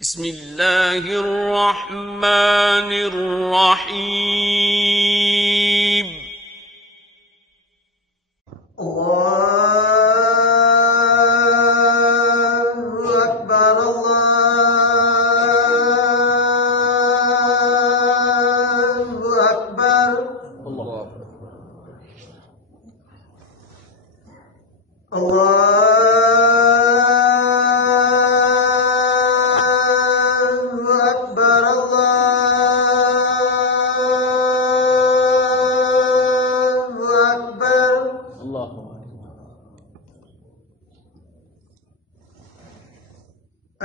بسم الله الرحمن الرحيم. الله أكبر الله أكبر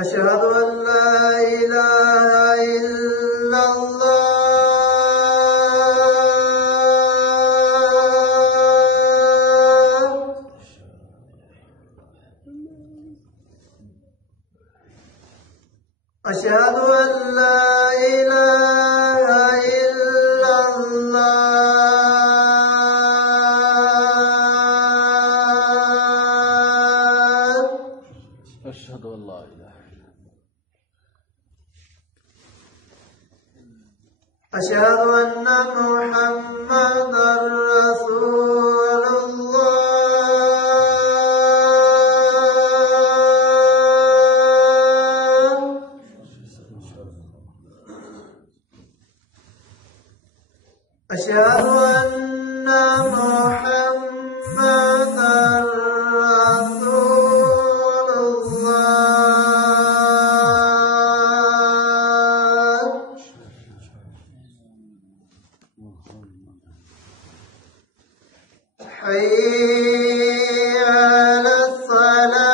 أشهد أن لا إله إلا الله. أشهد أن لا إله إلا الله. أشهد أن لا إله إلا أشهد أن محمدا رسول الله. أشهد أن محمدا رسول الله. حي على الصلاة.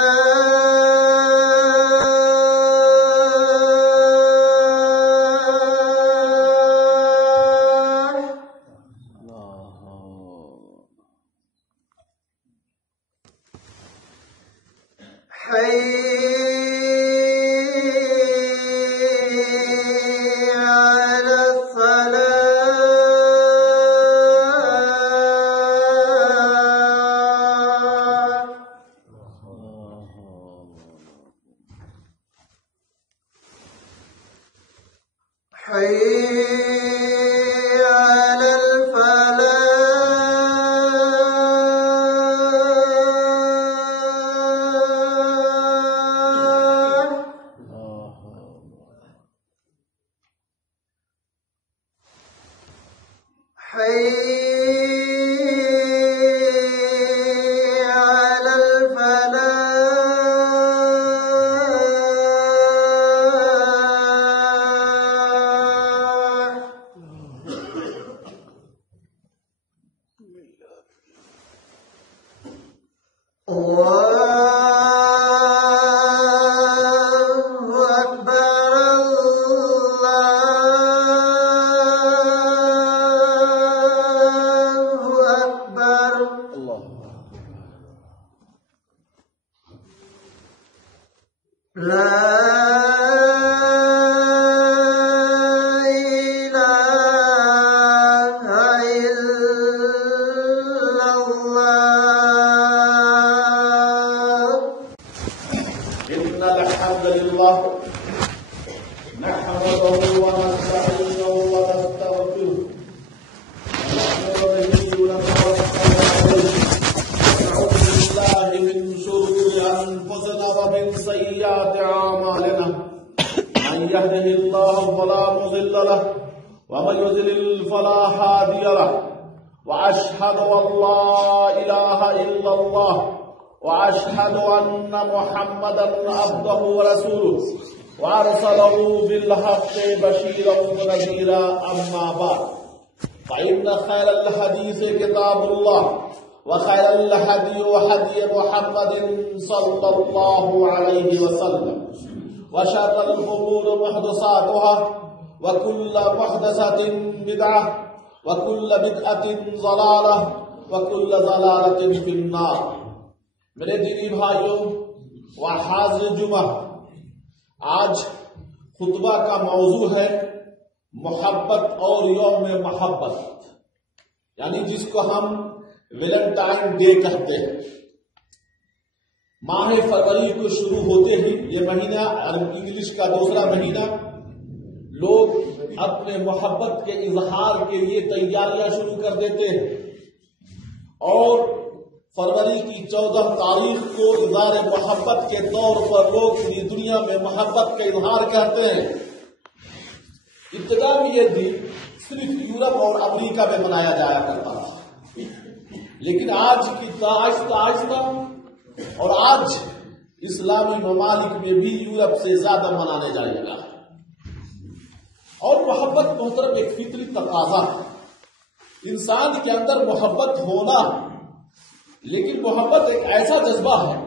حي على الصلاة. حي على الفلاح. حي على الفلاح. الله أكبر الله أكبر. الله لا إله إلا الله. إن الحمد لله نحمده ونستعينه ونستغفره ونؤمن به ونتوكل عليه ونعوذ بالله من شرور أنفسنا ومن سيئات أعمالنا من يهده الله فلا مضل له ومن يضلل فلا هادي له وأشهد أن لا إله إلا الله وأشهد أن محمدا عبده ورسوله وأرسله بالحق بشيرا ونذيرا أما بعد فإن خير الحديث كتاب الله وخير الهدي هدي محمد صلى الله عليه وسلم وشر الأمور محدثاتها وكل محدثة بدعة وكل بدعة ضلالة وكل ضلالة في النار. میرے دینی بھائیوں و حاضر جمعہ، آج خطبہ کا موضوع ہے محبت اور یوم محبت، یعنی جس کو ہم ویلنٹائن ڈے کہتے ہیں. ماہ فروری کو شروع ہوتے ہی یہ مہینہ انگلش کا دوسرا مہینہ لوگ اپنے محبت کے اظہار کے لیے تیاریاں شروع کر دیتے ہیں اور فروری کی 14 تاریخ کو اظہار محبت کے طور پر لوگ پوری دنیا میں محبت کا اظہار کرتے ہیں۔ ابتدا میں یہ دن صرف یورپ اور امریکہ میں منایا جایا کرتا تھا، لیکن آج کی آہستہ آہستہ اور آج اسلامی ممالک میں بھی یورپ سے زیادہ منانے جائے گا۔ اور محبت محترم ایک فطری تقاضا ہے، انسان کے اندر محبت ہونا، لیکن محبت ایک ایسا جذبہ ہے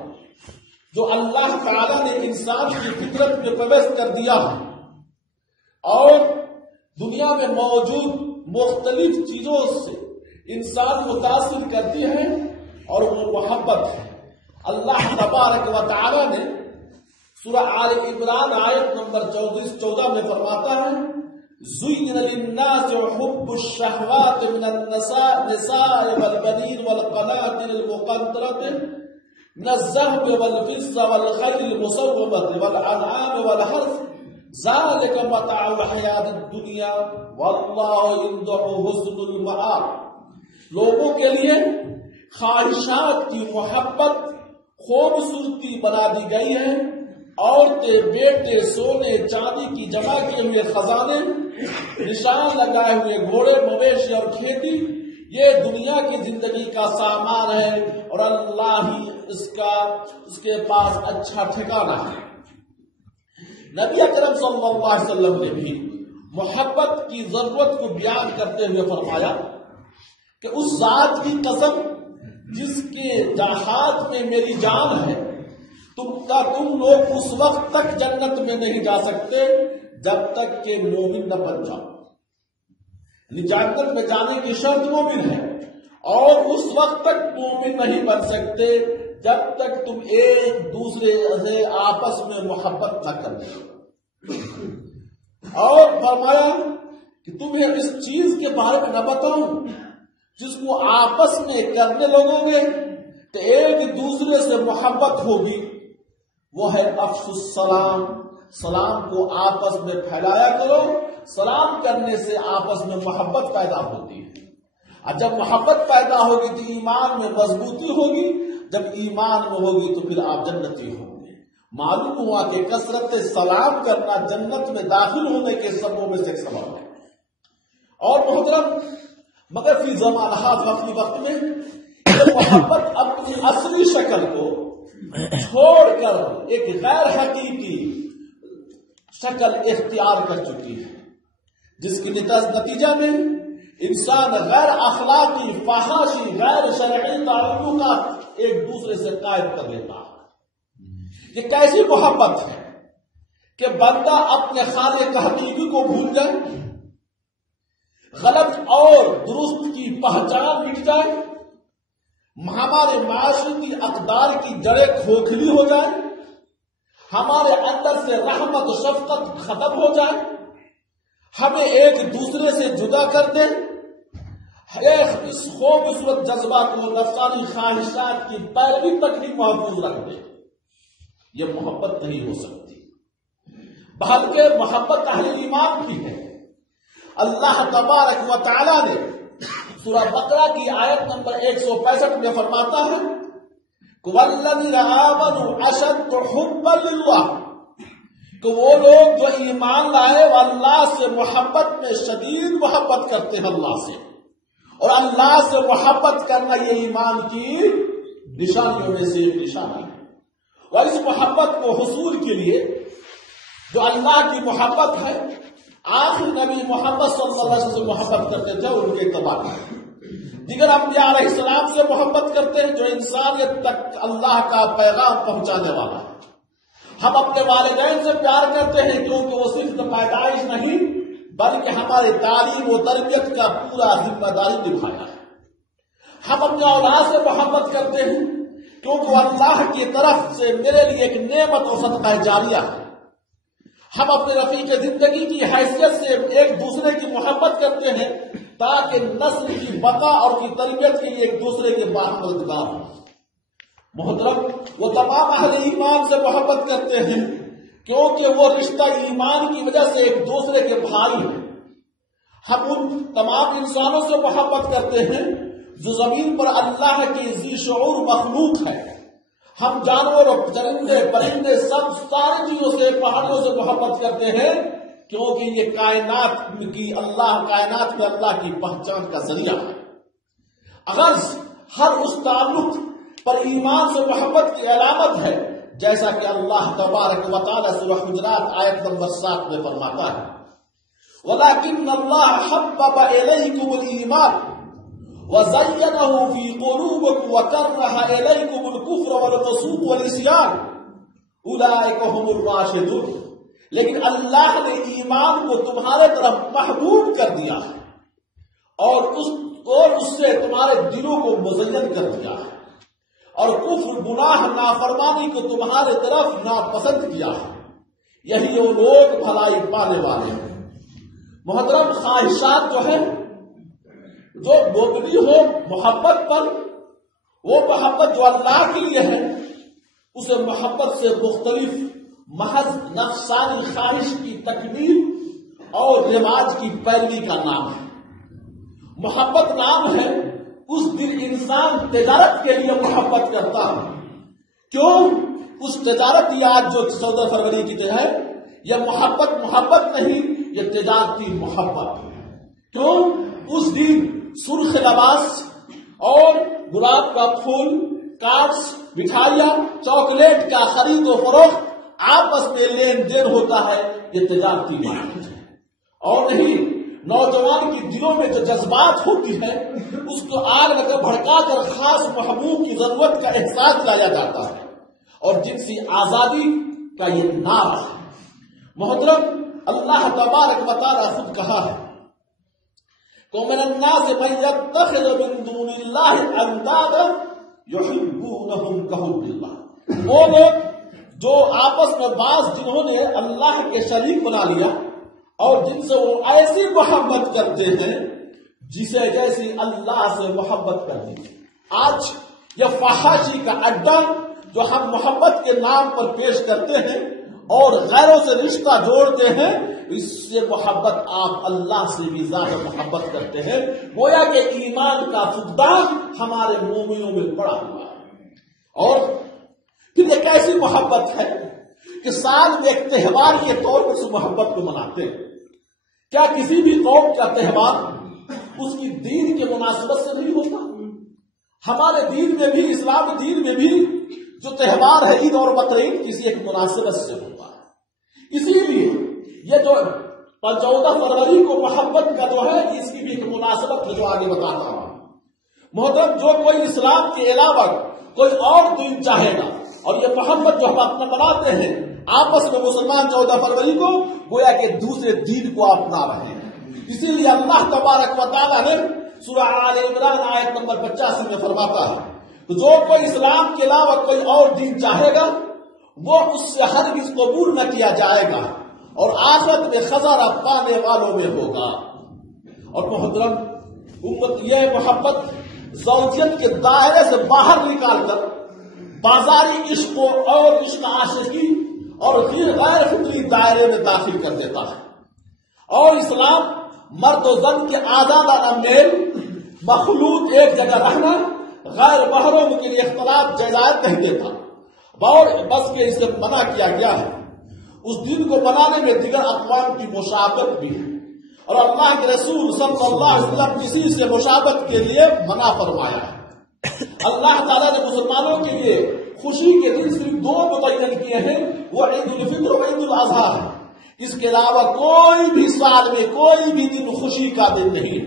جو اللہ تعالیٰ نے انسان کی فطرت میں پیوست کر دیا ہے اور دنیا میں موجود مختلف چیزوں سے انسان متاثر کرتی ہے اور وہ محبت ہے۔ اللہ تبارک و تعالیٰ نے سورہ آل عمران آیت نمبر 14 میں فرماتا ہے زُيِّنَ لِلنَّاسِ حُبُّ الشَّهَوَاتِ مِنَ النِّسَاءِ وَالْبَنِينَ وَالْقَنَاطِرِ الْمُقَنطَرَةِ مِنَ الذَّهَبِ وَالْفِضَّةِ وَالْخَيْلِ الْمُسَوَّمَةِ وَالْأَنْعَامِ وَالْحَرْثِ ذَلِكَ مَتَاعُ الْحَيَاةِ الدُّنْيَا وَاللَّهُ عِندَهُ حُسْنُ الْمَآبِ۔ لوگوں کے لیے خواہشات کی محبت خوبصورتی بنا دی گئی ہے، عورتیں، بیٹے، سونے چاندی کی جمع کیے ہوئے خزانے، نشان لگائے ہوئے گھوڑے، مویشی اور کھیتی، یہ دنیا کی زندگی کا سامان ہے اور اللہ ہی اس کے پاس اچھا ٹھکانہ ہے۔ نبی اکرم صلی اللہ علیہ وسلم نے بھی محبت کی ضرورت کو بیان کرتے ہوئے فرمایا کہ اس ذات کی قسم جس کے ہاتھ میں میری جان ہے، تم لوگ اس وقت تک جنت میں نہیں جا سکتے جب تک کہ مومن نہ بن جاؤ۔ جنت میں جانے کی شرط مومن ہے اور اس وقت تک مومن نہیں بن سکتے جب تک تم ایک دوسرے سے آپس میں محبت نہ کرو۔ اور فرمایا کہ تمہیں اس چیز کے بارے میں نہ بتاؤں جس کو آپس میں کرنے لگو گے تو ایک دوسرے سے محبت ہوگی، وہ ہے افشوا السلام، سلام کو آپس میں پھیلایا کرو۔ سلام کرنے سے آپس میں محبت پیدا ہوتی ہے، اور جب محبت پیدا ہوگی تو ایمان میں مضبوطی ہوگی، جب ایمان میں ہوگی تو پھر آپ جنتی ہوں گے۔ معلوم ہوا کہ کثرت سلام کرنا جنت میں داخل ہونے کے سببوں میں سے ایک سبب ہے۔ اور محترم مگر فی زمانہ وقت میں محبت اپنی اصلی شکل کو چھوڑ کر ایک غیر حقیقی شکل اختیار کر چکی ہے، جس کے نتیجہ میں انسان غیر اخلاقی، فحاشی، غیر شرعی تعلقات ایک دوسرے سے قائم کر لیتا ہے۔ یہ کیسی محبت ہے کہ بندہ اپنے خالق حقیقی کو بھول جائے، غلط اور درست کی پہچان مٹ جائے، ہمارے معاشرتی اقدار کی جڑیں کھوکھلی ہو جائے، ہمارے اندر سے رحمت و شفقت ختم ہو جائے، ہمیں ایک دوسرے سے جدا کر دے، اس خوبصورت جذبات کو نفسانی خواہشات کی پیروی تک ہی محفوظ رکھ دے، یہ محبت نہیں ہو سکتی، بلکہ محبت اہل ایمان کی ہے۔ اللہ تبارک و تعالی نے سورہ بقرہ کی آیت نمبر 165 میں فرماتا ہے وَالَّذِينَ آمَنُوا أَشَدُّ حُبًّا لِلَّهِ کہ وہ لوگ جو ایمان لائے وہ اللہ سے محبت میں شدید محبت کرتے ہیں اللہ سے، اور اللہ سے محبت کرنا یہ ایمان کی نشانیوں میں سے ایک نشانی ہے۔ اور اس محبت کو حصول کے لیے جو اللہ کی محبت ہے، آخر نبی محمد صلی اللہ علیہ وسلم سے محبت کرتے تھے، ان کے اتباع دیگر انبیاء علیہ السلام سے محبت کرتے ہیں جو انسانیت تک اللہ کا پیغام پہنچانے والا ہے۔ ہم اپنے والدین سے پیار کرتے ہیں کیونکہ وہ صرف پیدائش نہیں بلکہ ہمارے تعلیم و تربیت کا پورا ذمہ داری نبھایا ہے۔ ہم اپنے اولاد سے محبت کرتے ہیں کیونکہ وہ اللہ کی طرف سے میرے لیے ایک نعمت و صدقہ جاریہ ہے۔ ہم اپنے رفیق زندگی کی حیثیت سے ایک دوسرے کی محبت کرتے ہیں تاکہ نسل کی بقا اور کی تربیت کے لیے ایک دوسرے کے پاس مددگار ہوں۔ محترم وہ تمام اہل ایمان سے محبت کرتے ہیں کیونکہ وہ رشتہ ایمان کی وجہ سے ایک دوسرے کے بھائی ہیں۔ ہم ان تمام انسانوں سے محبت کرتے ہیں جو زمین پر اللہ کی ذی شعور مخلوق ہے۔ ہم جانور اور چرندے پرندے سب ساری چیزوں سے پہاڑوں سے محبت کرتے ہیں کیونکہ یہ کائنات میں اللہ کی پہچان کا ذریعہ ہے۔ اگر ہر اس تعلق پر ایمان سے محبت کی علامت ہے جیسا کہ اللہ تبارک و تعالی سورہ حجرات آیت نمبر 7 میں فرماتا ہے وَلَكِنَّ اللَّهَ حَبَّبَ إِلَيْكُمُ الْإِيمَانَ وَزَيَّنَهُ فِي قُلُوبِكُمْ وَكَرَّهَ إِلَيْكُمُ الْكُفْرَ وَالْفُسُوقَ وَالْعِصْيَانَ أُولَئِكَ هُمُ الرَّاشِدُونَ۔ لیکن اللہ نے ایمان کو تمہارے طرف محبوب کر دیا ہے اور اس سے تمہارے دلوں کو مزین کر دیا ہے اور کفر گناہ نافرمانی کو تمہارے طرف ناپسند کیا ہے، یہی وہ لوگ بھلائی پانے والے ہیں۔ محترم خواہشات جو ہے جو مبنی ہو محبت پر، وہ محبت جو اللہ کے لیے ہے اسے محبت سے مختلف محض نفسانی خواہش کی تکمیل اور رواج کی پیروی کا نام ہے۔ محبت نام ہے اس دن انسان تجارت کے لیے محبت کرتا ہے۔ کیوں؟ اس تجارت آج جو 14 فروری کی جو ہے یہ محبت نہیں، یہ تجارتی محبت۔ کیوں؟ اس دن سرخ لباس اور گلاب کا پھول، کارڈز، مٹھائیاں، چاکلیٹ کا خرید و فروخت، آپس میں لین دین ہوتا ہے، یہ تجارتی مارکیٹ ہے۔ اور نہیں، نوجوان کی دلوں میں جو جذبات ہوتی ہے اس کو آگ لگا بھڑکا کر خاص محبوب کی ضرورت کا احساس لایا جاتا ہے اور جنسی آزادی کا یہ نعرہ ہے۔ محترم اللہ تبارک و تعالی خود کہا ہے وَمِنَ النَّاسِ مَن يَتَّخِذُ مِن دُونِ اللَّهِ أَندَادًا يُحِبُّونَهُمْ كَحُبِّ اللَّهِ۔ وہ لوگ جو آپس میں بعض جنہوں نے اللہ کے شریک بنا لیا اور جن سے وہ ایسی محبت کرتے ہیں جسے جیسی اللہ سے محبت کرتے ہیں۔ آج یہ فحاشی کا اڈا جو ہم محبت کے نام پر پیش کرتے ہیں اور غیروں سے رشتہ جوڑتے ہیں، اس سے محبت آپ اللہ سے بھی زیادہ محبت کرتے ہیں، گویا کہ ایمان کا فقدان ہمارے مومنوں میں پڑا ہوا ہے۔ اور پھر یہ کیسی محبت ہے کہ سال میں ایک تہوار کے طور پر اس محبت کو مناتے ہیں۔ کیا کسی بھی قوم کا تہوار اس کی دین کے مناسبت سے نہیں ہوتا؟ ہمارے دین میں بھی، اسلام دین میں بھی جو تہوار ہے عید اور بقرعید کسی ایک مناسبت سے ہوتا ہے۔ اسی لیے یہ جو 14 فروری کو محبت کا جو ہے اس کی بھی ایک مناسبت ہے جو آگے بتاتا ہوں۔ محترم جو کوئی اسلام کے علاوہ کوئی اور دین چاہے گا اور یہ محبت جو ہم اپنا بناتے ہیں آپس میں مسلمان 14 فروری کو گویا کہ دوسرے دین کو اپنا رہے ہیں۔ اسی لیے اللہ تبارک و تعالیٰ نے سورہ آل عمران آیت نمبر 85 میں فرماتا ہے کہ جو کوئی اسلام کے علاوہ کوئی اور دین چاہے گا وہ اس سے ہرگز قبول نہ کیا جائے گا اور آخرت میں خسارہ پانے والوں میں ہوگا۔ اور محترم امت یہ محبت زوجیت کے دائرے سے باہر نکال کر بازاری عشق اور عشق عاشقی اور غیر فطری دائرے میں داخل کر دیتا ہے۔ اور اسلام مرد و زن کے آزادانہ میل، مخلوط ایک جگہ رہنا، غیر محرم کے لیے اختلاط جائز نہیں دیتا اور بس کہ اسے منع کیا گیا ہے۔ اس دن کو بنانے میں دیگر اقوام کی مشابہت بھی ہے اور اللہ کے رسول صلی اللہ علیہ وسلم کسی سے مشابہت کے لیے منع فرمایا ہے۔ اللہ تعالیٰ نے مسلمانوں کے لیے خوشی کے دن صرف 2 متعین کیے ہیں، وہ عید الفطر اور عید الاضحیٰ ہے۔ اس کے علاوہ کوئی بھی سال میں کوئی بھی دن خوشی کا دن نہیں۔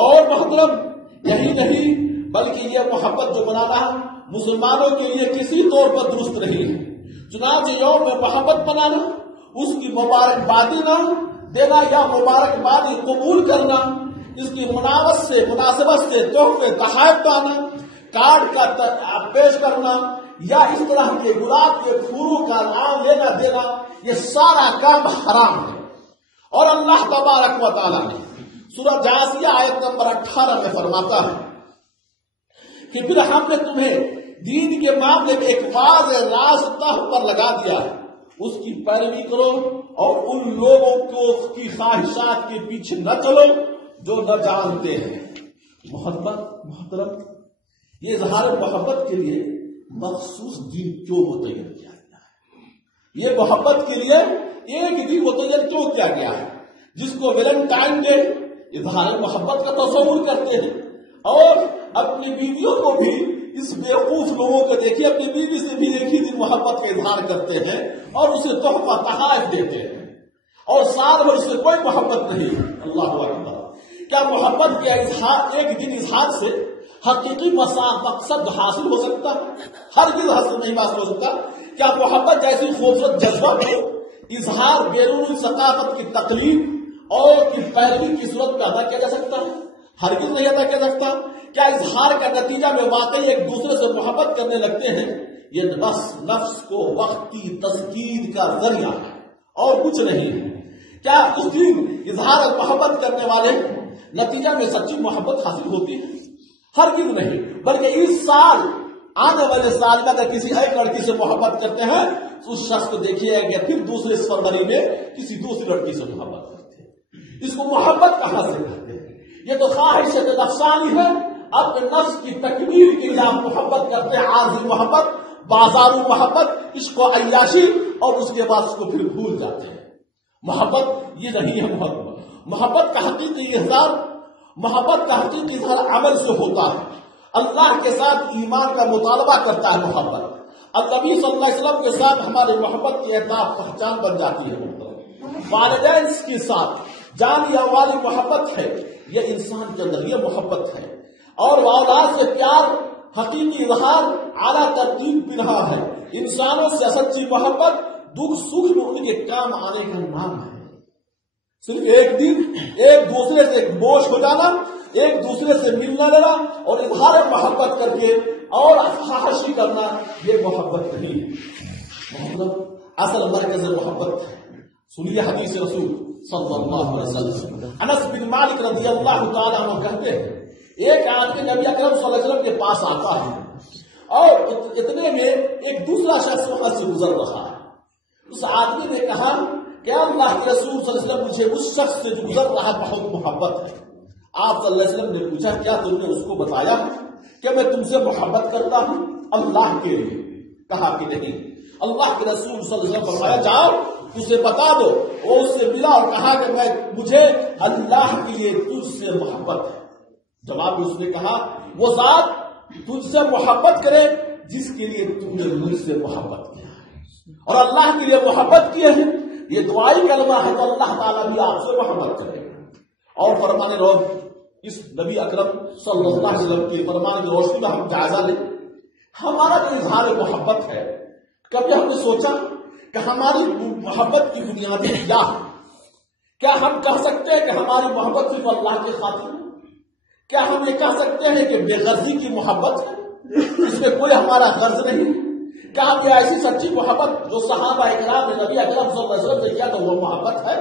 اور محترم یہی نہیں بلکہ یہ محبت جو بنانا مسلمانوں کے لیے کسی طور پر درست نہیں ہے۔ چنانچہ یوم محبت بنانا، اس کی مبارکبادی نہ دینا یا مبارکبادی قبول کرنا، اس کی مناسبت سے تحفے تحائف پانا، کارڈ کا پیش کرنا یا اس طرح کے گلاب کے پھولوں کا نام لینا دینا، یہ سارا کام حرام ہے۔ اور اللہ تبارک و تعالیٰ نے سورہ جاثیہ آیت نمبر 18 میں فرماتا ہے کہ پھر ہم نے تمہیں دین کے معاملے میں ایک واضح راستہ پر لگا دیا ہے، اس کی پیروی کرو اور ان لوگوں کو کی خواہشات کے پیچھے نہ چلو جو نہ جانتے ہیں۔ محبت محترم، یہ اظہار محبت کے لیے مخصوص دن کیوں متعین کیا گیا ہے؟ یہ محبت کے لیے ایک دن متعین کیوں کیا گیا ہے جس کو ویلنٹائن ڈے اظہار محبت کا تصور کرتے ہیں؟ اور اپنی بیویوں کو بھی، اس بیوقوف لوگوں کو دیکھیے، اپنی بیوی سے بھی ایک ہی دن محبت کا اظہار کرتے ہیں اور اسے تحفہ تحائف دیتے ہیں، اور سال بھر اسے کوئی محبت نہیں۔ اللہ اکبر! کیا محبت کا اظہار ایک دن اظہار سے حقیقی مقصد حاصل ہو سکتا ہے؟ ہرگز حاصل نہیں حاصل ہو سکتا۔ کیا محبت جیسی خوبصورت جذبہ کو اظہار بیرون ثقافت کی تقلید اور کی پیروی کی صورت میں ادا کیا جا سکتا ہے؟ ہرگز نہیں ادا کیا جا سکتا۔ کیا اظہار کا نتیجہ میں واقعی ایک دوسرے سے محبت کرنے لگتے ہیں؟ یہ بس نفس کو وقتی تزکید کا ذریعہ ہے اور کچھ نہیں ہے۔ کیا اس دن اظہار محبت کرنے والے نتیجہ میں سچی محبت حاصل ہوتی ہے؟ ہرگز نہیں، بلکہ اس سال، آنے والے سال میں اگر کسی ایک لڑکی سے محبت کرتے ہیں تو اس شخص کو دیکھیے کہ پھر دوسرے فروری میں کسی دوسری لڑکی سے محبت کرتے ہیں۔ اس کو محبت کہاں سے کرتے ہیں؟ یہ تو خواہش نفسانی ہے۔ اپنے نفس کی تکمیل کے لیے آپ محبت کرتے ہیں، عارضی محبت، بازارو محبت، عشق و عیاشی، اور اس کے بعد اس کو پھر بھول جاتے ہیں۔ محبت یہ نہیں ہے۔ محبت کا حقیقی اظہار، محبت کا حقیقی اظہار عمل سے ہوتا ہے۔ اللہ کے ساتھ ایمان کا مطالبہ کرتا ہے محبت۔ النبی صلی اللہ علیہ وسلم کے ساتھ ہماری محبت کی اہداف پہچان بن جاتی ہے۔ والدین کے ساتھ جان یا والی محبت ہے، یہ انسان کے اندر یہ محبت ہے، اور اولاد سے پیار حقیقی اظہار اعلیٰ ترتیب پنہا ہے۔ انسانوں سے سچی محبت دکھ سکھ میں ان کے کام آنے کا نام ہے۔ صرف ایک دن ایک دوسرے سے بوجھ ہو جانا، ایک دوسرے سے ملنا لینا اور اظہار محبت کر کے اور فحاشی کرنا، یہ محبت نہیں ہے۔ اصل مرکز محبت ہے۔ سنیے حدیث رسول صلی اللہ علیہ وسلم۔ انس بن مالک رضی اللہ تعالیٰ عنہ کہتے ہیں، ایک آدمی نبی اکرم صلی اللہ علیہ وسلم کے پاس آتا ہے اور اتنے میں ایک دوسرا شخص وہاں سے گزر رہا ہے۔ اس آدمی نے کہا کہ اللہ کے رسول صلی اللہ علیہ وسلم، مجھے اس شخص سے جو گزر رہا بہت محبت ہے۔ آپ صلی اللہ علیہ وسلم نے پوچھا، کیا تم نے اس کو بتایا کہ میں تم سے محبت کرتا ہوں اللہ کے لیے؟ کہا کہ نہیں۔ اللہ کے رسول صلی اللہ علیہ وسلم فرمایا، جاؤ اسے بتا دو۔ وہ اس سے ملا اور کہا کہ مجھے اللہ کے لیے تجھ سے محبت ہے۔ جواب میں اس نے کہا، وہ ذات تجھ سے محبت کرے جس کے لیے تم نے مجھ سے محبت کیا ہے، اور اللہ کے لیے محبت کی ہے، یہ دعائی کلمہ ہے، تو اللہ تعالیٰ بھی آپ سے محبت کرے گا۔ اور فرمانے روز اس نبی اکرم صلی اللہ علیہ وسلم کے فرمان کی روشنی میں ہم جائزہ لیں، ہمارا جو اظہار محبت ہے، کبھی ہم نے سوچا کہ ہماری محبت کی بنیادیں کیا ہے؟ کیا ہم کہہ سکتے ہیں کہ ہماری محبت صرف اللہ کے خاطر ہے؟ کیا ہم یہ کہہ سکتے ہیں کہ بے غرضی کی محبت ہے، اس میں کوئی ہمارا غرض نہیں؟ کیا ہم یہ ایسی سچی محبت جو صحابہ اکرام نے نبی اکرم صلی اللہ علیہ وسلم سے کیا تو وہ محبت ہے؟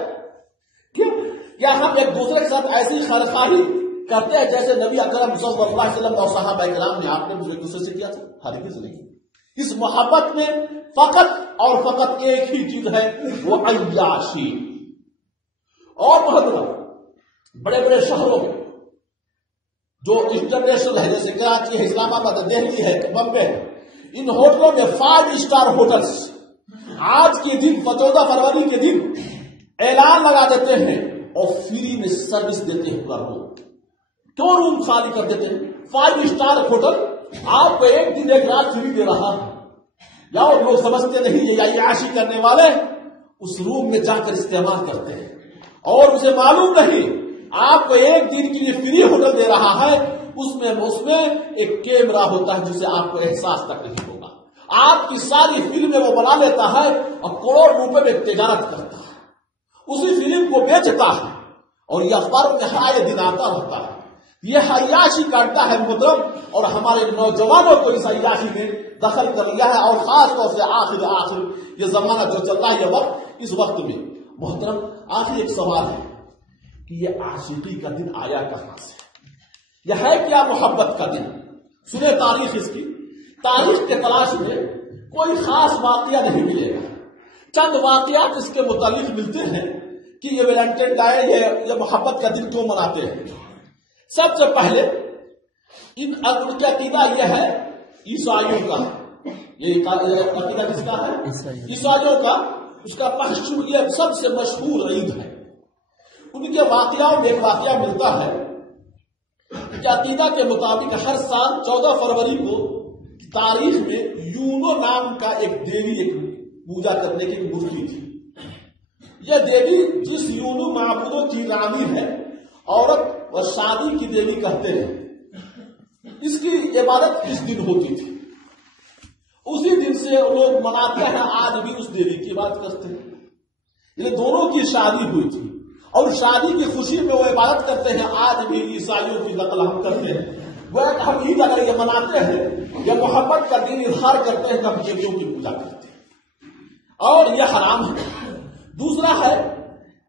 کیا ہم ایک دوسرے کے ساتھ ایسی خیرخواہی کرتے ہیں جیسے نبی اکرم صلی اللہ علیہ وسلم اور صحابہ اکرام نے آپ نے دوسرے دوسرے سے کیا تھا؟ ہرگز نہیں۔ اس محبت میں فقط اور فقط ایک ہی چیز ہے، وہ عیاشی۔ اور محبت بڑے بڑے شہروں میں جو انٹرنیشنل ہے، جیسے کراچی ہے، اسلام آباد ہے، دہلی ہے، بمبے ہے، ان ہوٹلوں میں 5 اسٹار ہوٹلز آج کے دن 14 فروری کے دن اعلان لگا دیتے ہیں اور فری میں سروس دیتے ہیں پورا روم۔ کیوں روم خالی کر دیتے ہیں؟ 5 اسٹار ہوٹل آپ کو ایک دن ایک رات فری دے رہا ہے، یا لوگ سمجھتے نہیں یہ عیاشی کرنے والے اس روم میں جا کر استعمال کرتے ہیں، اور اسے معلوم نہیں آپ کو ایک دن کے لیے فری ہوٹل دے رہا ہے، اس میں ایک کیمرہ ہوتا ہے جسے آپ کو احساس تک نہیں ہوگا۔ آپ کی ساری فلمیں وہ بنا لیتا ہے اور کروڑ روپے میں تجارت کرتا ہے، اسی فلم کو بیچتا ہے، اور یہ اخبار میں ہر دن آتا رہتا ہے۔ یہ عیاشی کرتا ہے محترم، اور ہمارے نوجوانوں کو اس عیاشی میں دخل کر لیا ہے، اور خاص طور سے آخر یہ زمانہ جو چل رہا ہے، یہ وقت، اس وقت میں محترم آخر ایک سوال ہے کہ یہ عاشقی کا دن آیا کہاں سے؟ یہ ہے کیا محبت کا دن؟ سنیں تاریخ اس کی تاریخ کے تلاش میں کوئی خاص واقعہ نہیں ملے گا. چند واقعات اس کے متعلق ملتے ہیں کہ یہ ویلنٹائن ڈے یا محبت کا دن کیوں مناتے ہیں. سب سے پہلے ان کا عقیدہ یہ ہے عیسائیوں کا. یہ عقیدہ کس کا ہے؟ عیسائیوں کا. اس کا یہ سب سے مشہور عید ہے. ان کے واقعات میں ایک واقعہ ملتا ہے کہ عقیدہ کے مطابق ہر سال 14 فروری کو تاریخ میں یونو نام کا ایک دیوی ایک پوجا کرنے کی مورتی تھی. یہ دیوی جس یونو معبودوں کی رانی ہے، عورت و شادی کی دیوی کہتے ہیں. اس کی عبادت اس دن ہوتی تھی. اسی دن سے لوگ مناتے ہیں، آج بھی اس دیوی کی عبادت کرتے ہیں. یہ دونوں کی شادی ہوئی تھی اور شادی کی خوشی میں وہ عبادت کرتے ہیں. آج بھی عیسائیوں کی نقل ہم کرتے ہیں. وہ ہم عید اگر یہ مناتے ہیں، یہ محبت کا دن اظہار کرتے ہیں، ہم دیویوں کی پوجا کرتے ہیں اور یہ حرام ہے. دوسرا ہے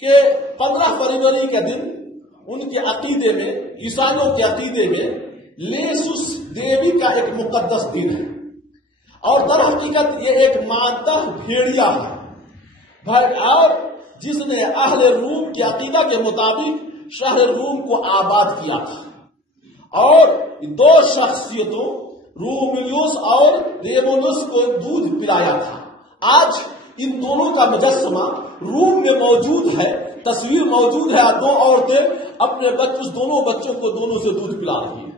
کہ 15 فروری کے دن ان کے عقیدے میں، عیسائیوں کے عقیدے میں لیسوس دیوی کا ایک مقدس دن ہے اور در حقیقت یہ ایک مادہ بھیڑیا ہے اور جس نے اہل روم کے عقیدہ کے مطابق شہر روم کو آباد کیا تھا. اور دو شخصیتوں رومیلیوس اور ریمونس کو دودھ پلایا تھا. آج ان دونوں کا مجسمہ روم میں موجود ہے، تصویر موجود ہے. دو عورتیں اپنے اس دونوں بچوں کو دونوں سے دودھ پلا رہی ہیں.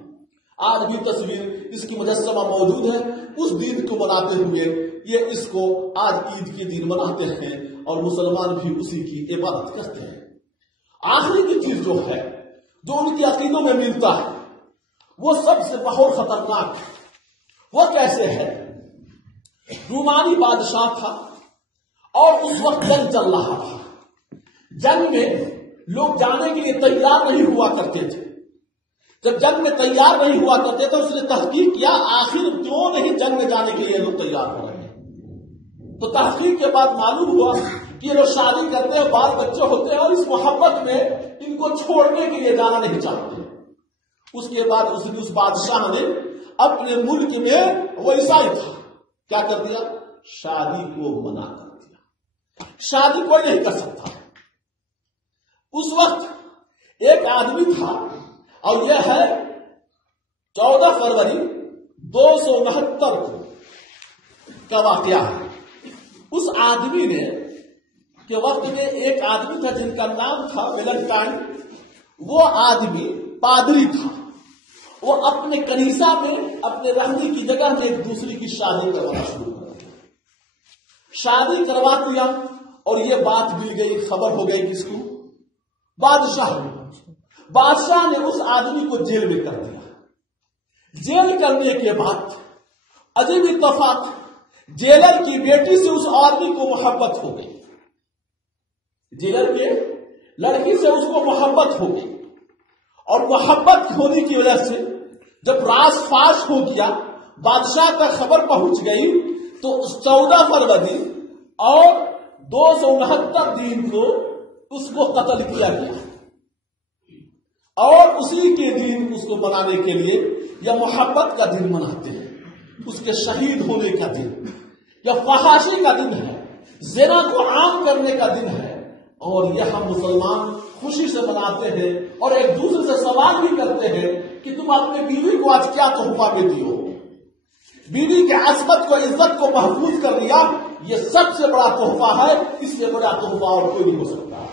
آج بھی تصویر اس کی مجسمہ موجود ہے. اس دن کو مناتے ہوئے یہ اس کو آج عید کے دن مناتے ہیں اور مسلمان بھی اسی کی عبادت کرتے ہیں. آخری کی چیز جو ہے جو ان کے عقیدوں میں ملتا ہے وہ سب سے بہت خطرناک ہے. وہ کیسے ہے؟ رومانی بادشاہ تھا اور اس وقت جنگ چل رہا تھا. جنگ میں لوگ جانے کے لیے تیار نہیں ہوا کرتے تھے. جب جنگ میں تیار نہیں ہوا کرتے تو اس نے تحقیق کیا آخر کیوں نہیں جنگ میں جانے کے لیے لوگ تیار ہو رہے ہیں. تو تحقیق کے بعد معلوم ہوا کہ یہ لوگ شادی کرتے ہیں، بال بچے ہوتے ہیں اور اس محبت میں ان کو چھوڑنے کے لیے جانا نہیں چاہتے. اس کے بعد اس بادشاہ نے اپنے ملک میں، وہ عیسائی تھا، کیا کر دیا؟ شادی کو منع کر دیا. شادی کوئی نہیں کر سکتا. اس وقت ایک آدمی تھا اور یہ ہے 14 فروری 269 کا واقعہ ہے. اس آدمی نے کے وقت میں ایک آدمی تھا جن کا نام تھا ویلنٹائن. وہ آدمی پادری تھا. وہ اپنے کنیسہ میں اپنے رہنے کی جگہ میں ایک دوسری کی شادی کروانا شروع کر دیا. شادی کروا دیا اور یہ بات مل گئی، خبر ہو گئی کس کو؟ بادشاہ نے اس آدمی کو جیل میں کر دیا. جیل کرنے کے بعد عجیب اتفاق، جیلر کی بیٹی سے اس آدمی کو محبت ہو گئی. جیلر کے لڑکی سے اس کو محبت ہو گئی اور محبت ہونے کی وجہ سے جب راز فاش ہو گیا، بادشاہ کا خبر پہنچ گئی تو 14 فروری اور 269 دن کو اس کو قتل کیا گیا. اور اسی کے دن اس کو منانے کے لیے یا محبت کا دن مناتے ہیں. اس کے شہید ہونے کا دن یا فحاشی کا دن ہے، زنا کو عام کرنے کا دن ہے. اور یہ ہم مسلمان خوشی سے مناتے ہیں اور ایک دوسرے سے سوال بھی کرتے ہیں کہ تم اپنے بیوی کو آج کیا تحفہ میں دیو. بیوی کے عصمت کو، عزت کو محفوظ کر لیا، یہ سب سے بڑا تحفہ ہے. اس سے بڑا تحفہ اور کوئی نہیں ہو سکتا.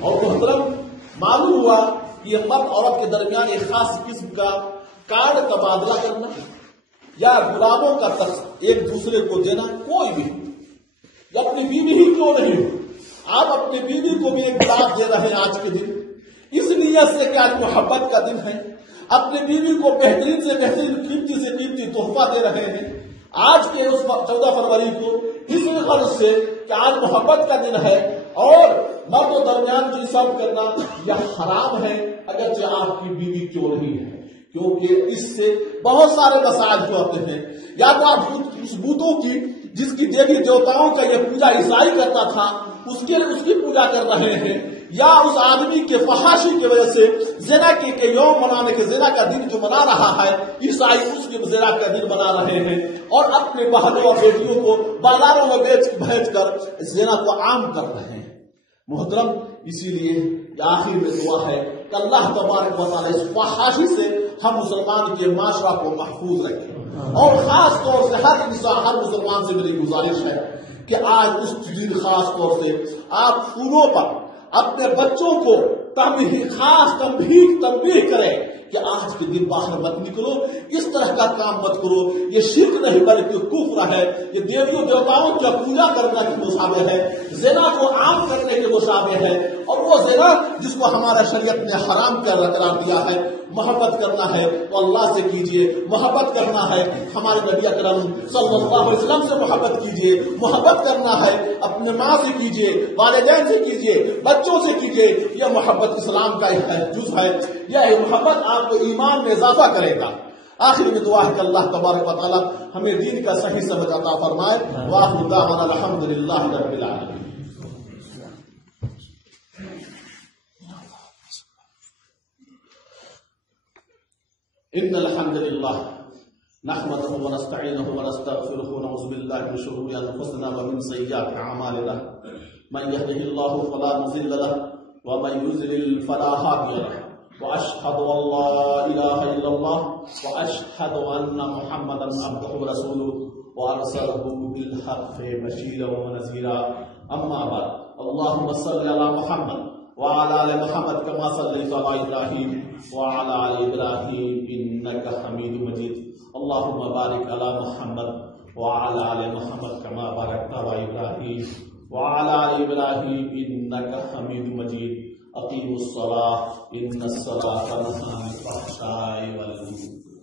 اور محترم، معلوم ہوا کہ یہ مرد عورت کے درمیان ایک خاص قسم کا کارڈ تبادلہ کرنا یا غلاموں کا ایک دوسرے کو دینا، کوئی بھی اپنی بیوی ہی کیوں نہیں ہو، آپ اپنے بیوی کو بھی ایک گلاب دے رہے ہیں آج کے دن، اس نیت سے کہ آج محبت کا دن ہے. اپنے بیوی کو بہترین سے بہترین، قیمتی سے قیمتی تحفہ دے رہے ہیں آج کے اس 14 فروری کو، اس غرض سے کہ آج محبت کا دن ہے. اور مرد و درمیان جو سب کرنا یہ حرام ہے، اگرچہ آپ کی بیوی کیوں نہیں ہے، کیونکہ اس سے بہت سارے مسائل جو آتے ہیں. یا تو آپ اس بتوں کی، جس کی دیوی دیوتاؤں کا یہ پوجا عیسائی کرتا تھا، اس کی پوجا کر رہے ہیں، یا اس آدمی کے فحاشی کی وجہ سے زنا کے یوم منانے کے زنا کا دن جو منا رہا ہے، عیسائی مسلم زنا کا دن منا رہے ہیں اور اپنے بہنوں اور بیٹیوں کو بازاروں میں بھیج کر زنا کو عام کر رہے ہیں۔ محترم، اسی لیے آخر میں دعا ہے کہ اللہ تبارک و تعالیٰ اس فحاشی سے ہم مسلمان کے معاشرہ کو محفوظ رکھیں، اور خاص طور سے ہر مسلمان سے میری گزارش ہے کہ آج اس دن خاص طور سے آپ اسکولوں پر اپنے بچوں کو خاص تنبیہ کریں کہ آج کے دن باہر مت نکلو، اس طرح کا کام مت کرو، یہ شرک نہیں بلکہ کفر ہے، یہ دیویوں دیوتاؤں کا پوجا کرنا کے مشابہ ہے، زنا کو عام کرنے کے مشابہ ہے، اور وہ زنا جس کو ہمارا شریعت نے حرام قرار دیا ہے۔ محبت کرنا ہے تو اللہ سے کیجیے، محبت کرنا ہے ہمارے نبی اکرم صلی اللہ علیہ وسلم سے محبت کیجیے، محبت کرنا ہے اپنے ماں سے کیجیے، والدین سے کیجیے، بچوں سے کیجیے۔ یہ محبت اسلام کا ایک جز ہے، یہ محبت آپ کو ایمان میں اضافہ کرے گا۔ آخر میں دعا ہے کہ اللہ تبارک و تعالی ہمیں دین کا صحیح سمجھ عطا فرمائے۔ وآخر دعوانا الحمدللہ رب العالمین۔ ان الحمد لله نحمده ونستعينه ونستغفره ونعوذ بالله من شرور انفسنا ومن سيئات اعمالنا، من يهده الله فلا مضل له ومن يضلل فلا هادي له، واشهد ان لا اله الا الله واشهد ان محمدا عبده ورسوله وارسله بالحق بشيرا ونذيرا، اما بعد، اللهم صل على محمد وعلى آل محمد كما صليت على إبراهيم وعلى آل إبراهيم إنك حميد مجيد، اللهم بارك على محمد وعلى آل محمد كما باركت على إبراهيم وعلى آل إبراهيم إنك حميد مجيد، أقيموا الصلاة إن الصلاة تنهى عن الفحشاء والمنكر۔